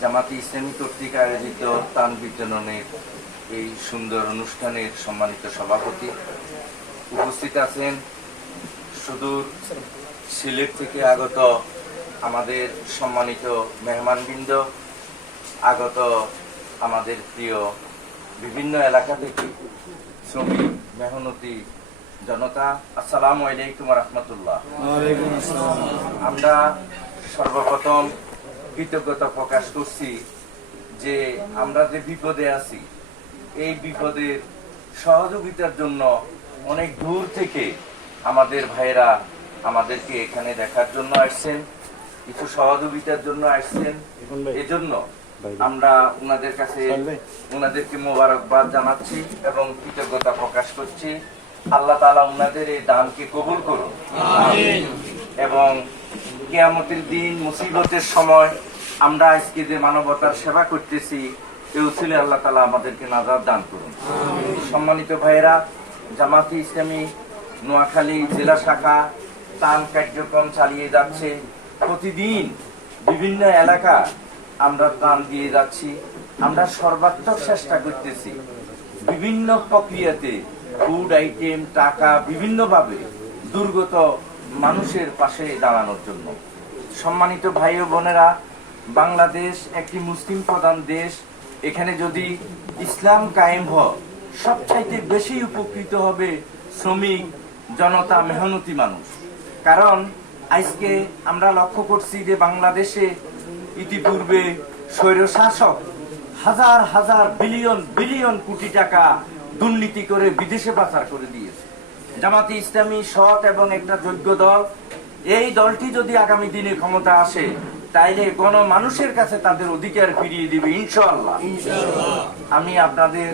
জামাতি ইসলামী কর্তৃক আয়োজিত তান বিতরণের এই সুন্দর অনুষ্ঠানের সম্মানিত সভাপতি উপস্থিত আছেন সুদূর সিলেট থেকে আগত আমাদের সম্মানিত মেহমানবৃন্দ, আগত আমাদের প্রিয় বিভিন্ন এলাকা থেকে শ্রমিক, মেহনতি জনতা আসসালামু আলাইকুম রহমতুল্লাহ। আমরা সর্বপ্রথম কৃতজ্ঞতা প্রকাশ করছি যে আমরা যে বিপদে আছি এই বিপদের সহযোগিতার জন্য অনেক দূর থেকে আমাদের ভাইয়েরা আমাদেরকে এখানে দেখার জন্য আসছেন কিছু সহযোগিতার জন্য আসছেন। এজন্য আমরা ওনাদের কাছে ওনাদেরকে মোবারকবাদ জানাচ্ছি এবং কৃতজ্ঞতা প্রকাশ করছি। আল্লাহ তাআলা ওনাদের এই দানকে কবুল করুন। এবং কেয়ামতের দিন মুসিবতের সময় আমরা আজকে যে মানবতার সেবা করতেছি এ উসিলে আল্লাহ তালা আমাদেরকে নাজার দান করুন। সম্মানিত ভাইয়েরা জামাতি ইসলামী নোয়াখালী জেলা শাখা তান কার্যক্রম চালিয়ে যাচ্ছে। প্রতিদিন বিভিন্ন এলাকা আমরা দান দিয়ে যাচ্ছি। আমরা সর্বাত্মক চেষ্টা করতেছি। বিভিন্ন প্রক্রিয়াতে ফুড আইটেম টাকা বিভিন্নভাবে দুর্গত মানুষের পাশে দাঁড়ানোর জন্য। সম্মানিত ভাই ও বোনেরা, বাংলাদেশ একটি মুসলিম প্রধান দেশ। এখানে যদি ইসলাম কায়েম হয়, সবচাইতে বেশি উপকৃত হবে শ্রমিক, জনতা, মেহনতি মানুষ। কারণ আজকে আমরা লক্ষ্য করছি যে বাংলাদেশে ইতিপূর্বে স্বৈরশাসক হাজার হাজার বিলিয়ন বিলিয়ন কোটি টাকা দুর্নীতি করে বিদেশে পাচার করে দিয়েছে। জামাতি ইসলামী সৎ এবং একটা যোগ্য দল। এই দলটি যদি আগামী দিনে ক্ষমতা আসে তাইলে কোন মানুষের কাছে তাদের অধিকার ফিরিয়ে দিবে ইনশাআল্লাহ। আমি আপনাদের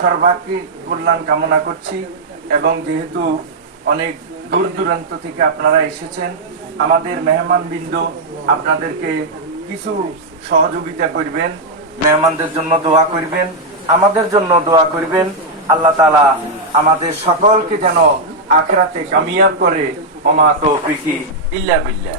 সর্বাগ্রে কল্যাণ কামনা করছি এবং যেহেতু অনেক দূর দূরান্ত থেকে আপনারা এসেছেন আমাদের মেহমান বিন্দু আপনাদেরকে কিছু সহযোগিতা করবেন মেহমানদের জন্য দোয়া করবেন। আমাদের জন্য দোয়া করবেন। আল্লাহ তালা আমাদের সকলকে যেন আখরাতে কামিয়াব করে। অমাত ইল্লা বিল্লাহ।